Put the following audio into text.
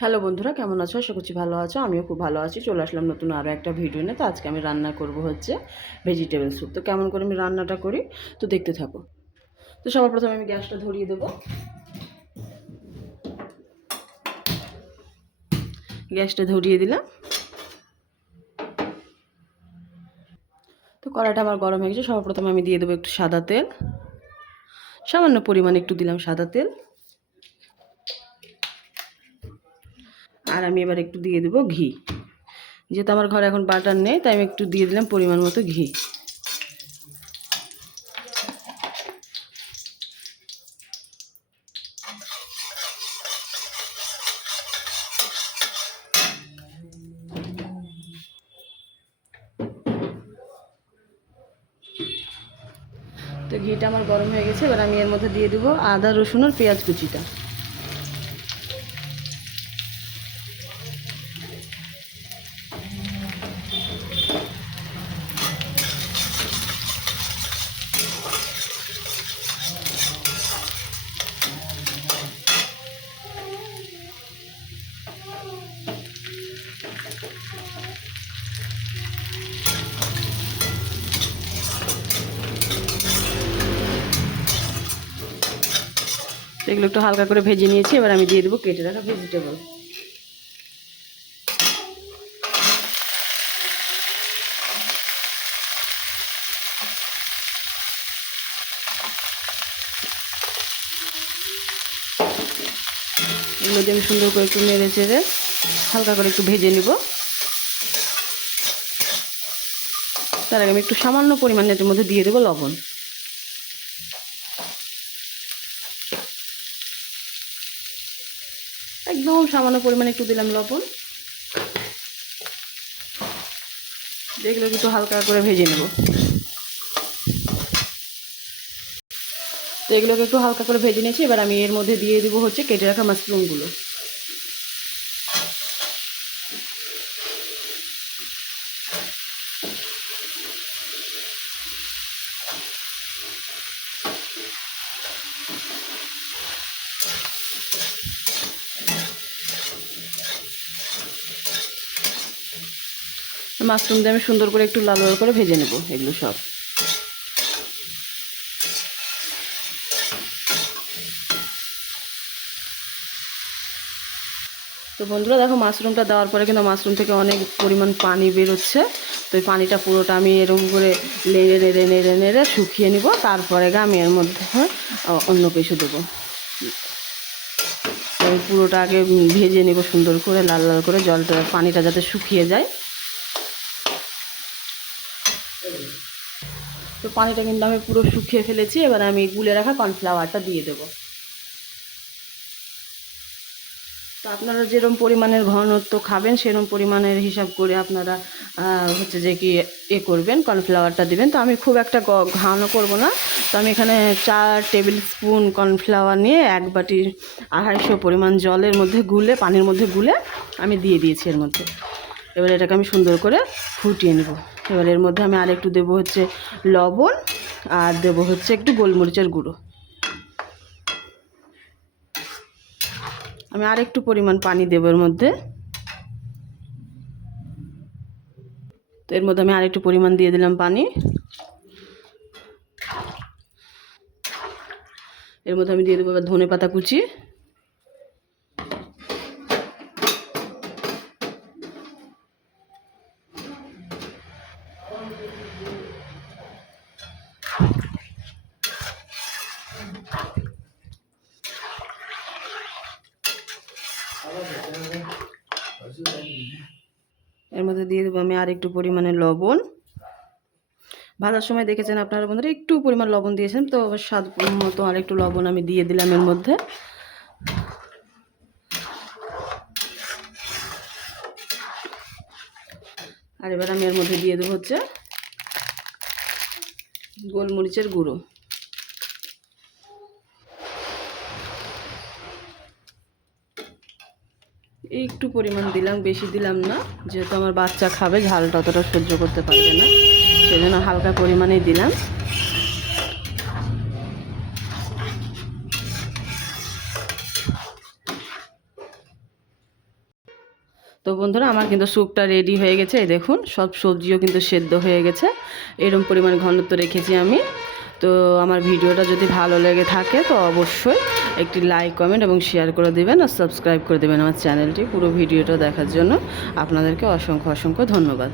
Hello বন্ধুরা, কেমন আছো? আশা করছি ভালো আছো। আমিও খুব ভালো আছি। চলে আসলাম নতুন আরও একটা ভিডিও নিয়ে। তো আজকে আমি রান্না করব হচ্ছে ভেজিটেবল স্যুপ। তো কেমন করে আমি রান্নাটা করি তো দেখতে থাকো। তো সবার প্রথমে আমি গ্যাসটা ধরিয়ে দেবো। গ্যাসটা ধরিয়ে দিলাম। তো কড়াইটা আমার গরম হয়ে গেছে। সবার প্রথমে আমি দিয়ে দেবো একটু সাদা তেল, সামান্য পরিমাণে একটু দিলাম সাদা তেল। আর আমি এবার একটু দিয়ে দেবো ঘি। যেহেতু আমার ঘরে এখন বাটার নেই, তাই আমি একটু দিয়ে দিলাম পরিমাণ মতো ঘি। তো ঘিটা আমার গরম হয়ে গেছে। এবার আমি এর মধ্যে দিয়ে দেবো আদা, রসুন আর পেঁয়াজ কুচিটা। এগুলো একটু হালকা করে ভেজে নিয়েছি। এবার আমি দিয়ে দেবো কেটে রাখা ভেজিটেবল। এগুলো দিয়ে আমি সুন্দর করে একটু নেড়ে চেড়ে হালকা করে একটু ভেজে নিব। তার আগে আমি একটু সামান্য পরিমাণে এর মধ্যে দিয়ে দেবো লবণ। একদম সামান্য পরিমাণে একটু দিলাম লবণ। এগুলো একটু হালকা করে ভেজে নেব। তো এগুলোকে একটু হালকা করে ভেজে নিয়েছি। এবার আমি এর মধ্যে দিয়ে দেবো হচ্ছে কেটে রাখা মাশরুমগুলো। মাশরুম দিয়ে আমি সুন্দর করে একটু লাল লাল করে ভেজে নেব এগুলো সব। তো বন্ধুরা দেখো, মাশরুমটা দেওয়ার পরে কিন্তু মাশরুম থেকে অনেক পরিমাণ পানি বেরোচ্ছে। তো এই পানিটা পুরোটা আমি এরকম করে নেড়ে নেড়ে নেড়ে নেড়ে শুকিয়ে নিব। তারপরে আমি এর মধ্যে অন্য কিছু দেবো। আমি পুরোটা আগে ভেজে নেব সুন্দর করে লাল লাল করে, জলটা পানিটা যাতে শুকিয়ে যায়। তো পানিটা কিন্তু আমি পুরো শুকিয়ে ফেলেছি। এবার আমি গুলে রাখা কর্নফ্লাওয়ারটা দিয়ে দেবো। তো আপনারা যেরকম পরিমাণের ঘনত্ব খাবেন সেরকম পরিমাণের হিসাব করে আপনারা হচ্ছে যে কি করবেন, কর্নফ্লাওয়ারটা দিবেন। তো আমি খুব একটা ঘন করব না। তো আমি এখানে 4 টেবিল স্পুন কর্নফ্লাওয়ার নিয়ে 1 বাটি 250 পরিমাণ জলের মধ্যে গুলে, পানির মধ্যে গুলে আমি দিয়ে দিয়েছি এর মধ্যে। এবার এটাকে আমি সুন্দর করে ফুটিয়ে নেব। এবার এর মধ্যে আমি আরেকটু দেবো হচ্ছে লবণ, আর দেবো হচ্ছে একটু গোলমরিচের গুঁড়ো। আমি আরেকটু পরিমাণ পানি দেবো এর মধ্যে। তো এর মধ্যে আমি আরেকটু পরিমাণ দিয়ে দিলাম পানি। এর মধ্যে আমি দিয়ে দেবো এবার ধনেপাতা কুচি। এর মধ্যে দিয়ে দেবো আমি আরেকটু পরিমাণে লবণ। ভাজার সময় দেখেছেন আপনারা বন্ধুরা একটু পরিমাণ লবণ দিয়েছেন, তো স্বাদ মতো আরেকটু লবণ আমি দিয়ে দিলাম এর মধ্যে। আর এবার আমি এর মধ্যে দিয়ে দেবো হচ্ছে গোলমরিচের গুঁড়ো। একটু পরিমাণ দিলাম, বেশি দিলাম না, যেহেতু আমার বাচ্চা খাবে, ঝালটা অতটা সহ্য করতে পারবে না, সেজন্য হালকা পরিমাণেই দিলাম। তো বন্ধুরা আমার কিন্তু স্যুপটা রেডি হয়ে গেছে, এই দেখুন সব সবজিও কিন্তু সেদ্ধ হয়ে গেছে, এরকম পরিমাণ ঘনত্ব রেখেছি আমি। তো আমার ভিডিওটা যদি ভালো লেগে থাকে তো অবশ্যই একটি লাইক কমেন্ট এবং শেয়ার করে দেবেন আর সাবস্ক্রাইব করে দেবেন আমার চ্যানেলটি। পুরো ভিডিওটা দেখার জন্য আপনাদেরকে অসংখ্য অসংখ্য ধন্যবাদ।